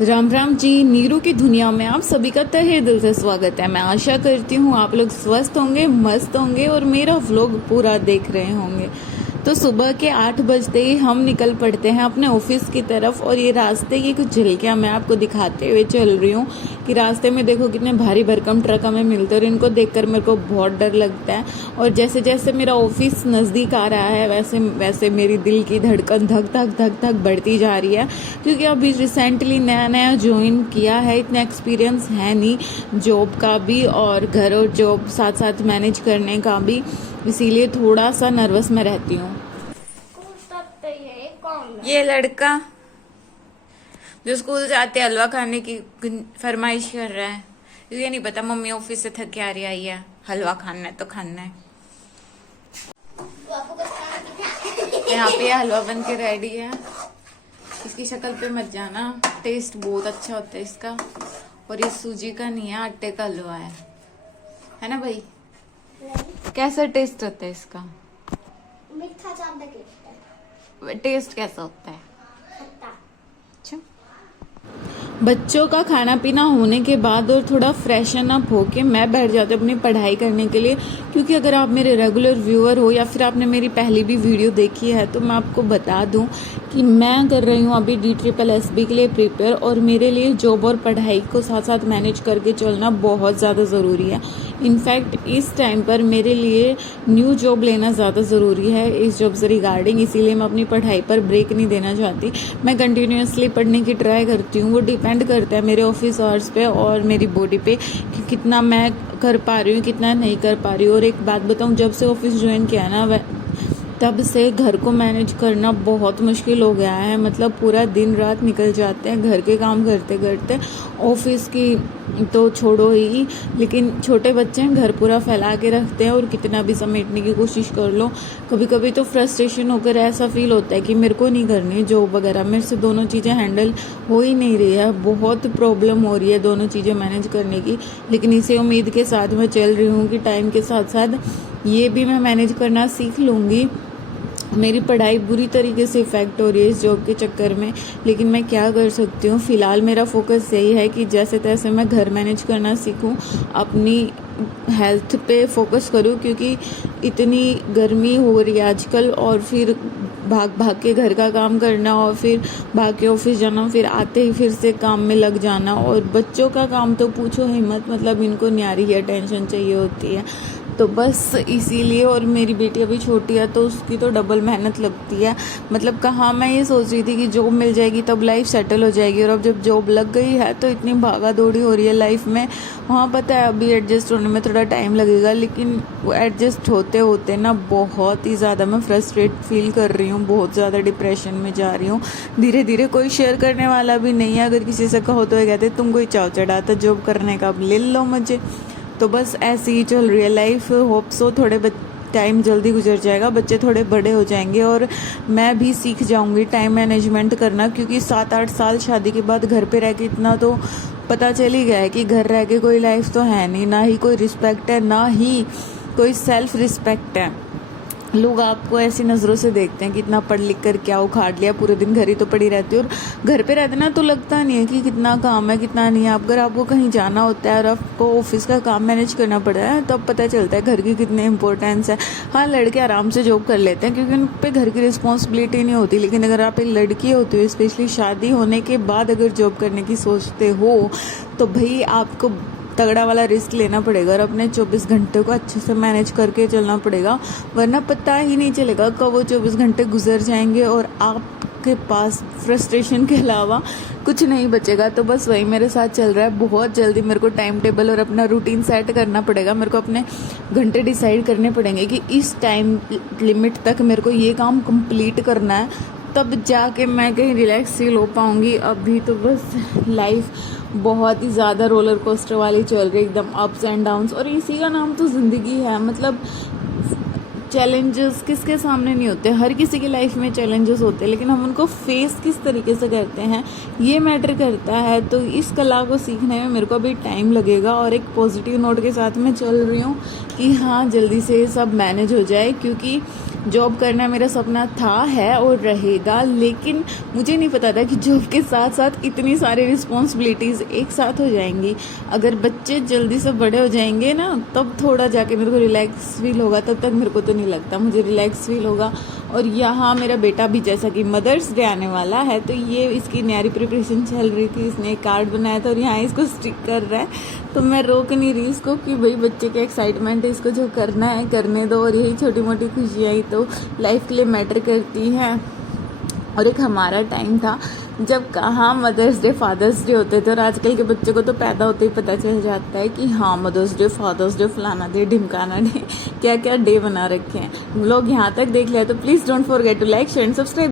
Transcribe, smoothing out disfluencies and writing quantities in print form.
राम राम जी। नीरू की दुनिया में आप सभी का तहे दिल से स्वागत है। मैं आशा करती हूँ आप लोग स्वस्थ होंगे, मस्त होंगे और मेरा व्लॉग पूरा देख रहे होंगे। तो सुबह के 8 बजते ही हम निकल पड़ते हैं अपने ऑफिस की तरफ। और ये रास्ते की कुछ झलकियाँ मैं आपको दिखाते हुए चल रही हूँ कि रास्ते में देखो कितने भारी भरकम ट्रक हमें मिलते हैं और इनको देखकर मेरे को बहुत डर लगता है। और जैसे जैसे मेरा ऑफिस नज़दीक आ रहा है वैसे वैसे मेरी दिल की धड़कन धक धक धक धक बढ़ती जा रही है, क्योंकि अभी रिसेंटली नया नया ज्वाइन किया है, इतना एक्सपीरियंस है नहीं जॉब का भी और घर और जॉब साथ साथ मैनेज करने का भी, इसीलिए थोड़ा सा नर्वस में रहती हूँ। ये लड़का जो स्कूल जाते हलवा खाने की फरमाइश कर रहा है, ये नहीं पता मम्मी ऑफिस से थक के आ रही आई है, हलवा खाना है तो खाना है। यहाँ पे हलवा बन के रेडी है। इसकी शक्ल पे मत जाना, टेस्ट बहुत अच्छा होता है इसका। और ये सूजी का नहीं है, आटे का हलवा है ना भाई? कैसा टेस्ट होता है इसका? मीठा ज्यादा टेस्ट कैसा होता है? खट्टा। अच्छा, बच्चों का खाना पीना होने के बाद और थोड़ा फ्रेशन अप होके मैं बैठ जाती हूँ अपनी पढ़ाई करने के लिए, क्योंकि अगर आप मेरे रेगुलर व्यूअर हो या फिर आपने मेरी पहली भी वीडियो देखी है तो मैं आपको बता दूं कि मैं कर रही हूँ अभी DSSB के लिए प्रिपेयर, और मेरे लिए जॉब और पढ़ाई को साथ साथ मैनेज करके चलना बहुत ज़्यादा ज़रूरी है। इनफैक्ट इस टाइम पर मेरे लिए न्यू जॉब लेना ज़्यादा ज़रूरी है इस जॉब से रिगार्डिंग, इसीलिए मैं अपनी पढ़ाई पर ब्रेक नहीं देना चाहती। मैं कंटिन्यूसली पढ़ने की ट्राई करती हूँ। वो डिपेंड करता है मेरे ऑफिस आवर्स पे और मेरी बॉडी पे कि कितना मैं कर पा रही हूँ, कितना नहीं कर पा रही हूँ। और एक बात बताऊँ, जब से ऑफिस ज्वाइन किया ना तब से घर को मैनेज करना बहुत मुश्किल हो गया है। मतलब पूरा दिन रात निकल जाते हैं घर के काम करते करते, ऑफिस की तो छोड़ो ही, लेकिन छोटे बच्चे हैं, घर पूरा फैला के रखते हैं और कितना भी समेटने की कोशिश कर लो, कभी कभी तो फ्रस्ट्रेशन होकर ऐसा फील होता है कि मेरे को नहीं करनी जॉब वगैरह, मेरे से दोनों चीज़ें हैंडल हो ही नहीं रही है। बहुत प्रॉब्लम हो रही है दोनों चीज़ें मैनेज करने की, लेकिन इसी उम्मीद के साथ मैं चल रही हूँ कि टाइम के साथ साथ ये भी मैं मैनेज करना सीख लूँगी। मेरी पढ़ाई बुरी तरीके से इफ़ेक्ट हो रही है इस जॉब के चक्कर में, लेकिन मैं क्या कर सकती हूँ। फ़िलहाल मेरा फोकस यही है कि जैसे तैसे मैं घर मैनेज करना सीखूँ, अपनी हेल्थ पे फोकस करूँ, क्योंकि इतनी गर्मी हो रही है आजकल, और फिर भाग भाग के घर का काम करना और फिर भाग के ऑफिस जाना, फिर आते ही फिर से काम में लग जाना। और बच्चों का काम तो पूछो हिम्मत, मतलब इनको न्यारी है टेंशन चाहिए होती है, तो बस इसीलिए। और मेरी बेटी अभी छोटी है तो उसकी तो डबल मेहनत लगती है। मतलब कहाँ मैं ये सोच रही थी कि जॉब मिल जाएगी तब लाइफ सेटल हो जाएगी, और अब जब जॉब लग गई है तो इतनी भागा दौड़ी हो रही है लाइफ में। वहाँ पता है अभी एडजस्ट होने में थोड़ा टाइम लगेगा, लेकिन वो एडजस्ट होते होते ना बहुत ही ज़्यादा मैं फ्रस्ट्रेट फील कर रही हूँ, बहुत ज़्यादा डिप्रेशन में जा रही हूँ धीरे धीरे। कोई शेयर करने वाला भी नहीं है, अगर किसी से कहो तो ये कहते तुम कोई चाव चढ़ाता जॉब करने का, अब ले लो मुझे। तो बस ऐसे ही चल रही है लाइफ। होप सो थोड़े टाइम जल्दी गुजर जाएगा, बच्चे थोड़े बड़े हो जाएंगे और मैं भी सीख जाऊंगी टाइम मैनेजमेंट करना, क्योंकि 7-8 साल शादी के बाद घर पे रह के इतना तो पता चल ही गया है कि घर रह के कोई लाइफ तो है नहीं, ना ही कोई रिस्पेक्ट है, ना ही कोई सेल्फ रिस्पेक्ट है। लोग आपको ऐसी नज़रों से देखते हैं कि इतना पढ़ लिख कर क्या उखाड़ लिया, पूरे दिन घर ही तो पड़ी रहती है। और घर पे रहते ना तो लगता नहीं है कि कितना काम है कितना नहीं है। अगर आपको कहीं जाना होता है और आपको ऑफिस का काम मैनेज करना पड़ता है तब पता चलता है घर की कितनी इंपॉर्टेंस है। हाँ, लड़के आराम से जॉब कर लेते हैं क्योंकि उन पर घर की रिस्पॉन्सिबिलिटी नहीं होती, लेकिन अगर आप एक लड़की होती हो, स्पेशली शादी होने के बाद अगर जॉब करने की सोचते हो तो भाई आपको तगड़ा वाला रिस्क लेना पड़ेगा और अपने 24 घंटे को अच्छे से मैनेज करके चलना पड़ेगा, वरना पता ही नहीं चलेगा कब वो 24 घंटे गुजर जाएंगे और आपके पास फ्रस्ट्रेशन के अलावा कुछ नहीं बचेगा। तो बस वही मेरे साथ चल रहा है। बहुत जल्दी मेरे को टाइम टेबल और अपना रूटीन सेट करना पड़ेगा, मेरे को अपने घंटे डिसाइड करने पड़ेंगे कि इस टाइम लिमिट तक मेरे को ये काम कंप्लीट करना है, तब जाके मैं कहीं रिलैक्स फील हो पाऊँगी। अभी तो बस लाइफ बहुत ही ज़्यादा रोलर कोस्टर वाली चल रही, एकदम अप्स एंड डाउन्स, और इसी का नाम तो ज़िंदगी है। मतलब चैलेंजेस किसके सामने नहीं होते, हर किसी की लाइफ में चैलेंजेस होते हैं, लेकिन हम उनको फेस किस तरीके से करते हैं ये मैटर करता है। तो इस कला को सीखने में मेरे को अभी टाइम लगेगा, और एक पॉजिटिव नोट के साथ मैं चल रही हूँ कि हाँ जल्दी से सब मैनेज हो जाए, क्योंकि जॉब करना मेरा सपना था, है और रहेगा, लेकिन मुझे नहीं पता था कि जॉब के साथ साथ इतनी सारी रिस्पॉन्सिबिलिटीज़ एक साथ हो जाएंगी। अगर बच्चे जल्दी से बड़े हो जाएंगे ना, तब थोड़ा जाके मेरे को रिलैक्स फील होगा, तब तक मेरे को तो नहीं लगता मुझे रिलैक्स फील होगा। और यहाँ मेरा बेटा भी, जैसा कि मदर्स डे आने वाला है, तो ये इसकी नया प्रिपरेशन चल रही थी, इसने एक कार्ड बनाया था और यहाँ इसको स्टिक कर रहा है। तो मैं रोक नहीं रही इसको कि भाई बच्चे के एक्साइटमेंट है, इसको जो करना है करने दो। और यही छोटी मोटी खुशियाँ ही तो लाइफ के लिए मैटर करती हैं। और एक हमारा टाइम था जब कहाँ मदर्स डे फादर्स डे होते थे, और आजकल के बच्चों को तो पैदा होते ही पता चल जाता है कि हाँ मदर्स डे, फादर्स डे, फलाना डे, ढिमकाना डे, क्या क्या डे बना रखे हैं। व्लॉग यहाँ तक देख लिया तो please don't forget to like, share and subscribe.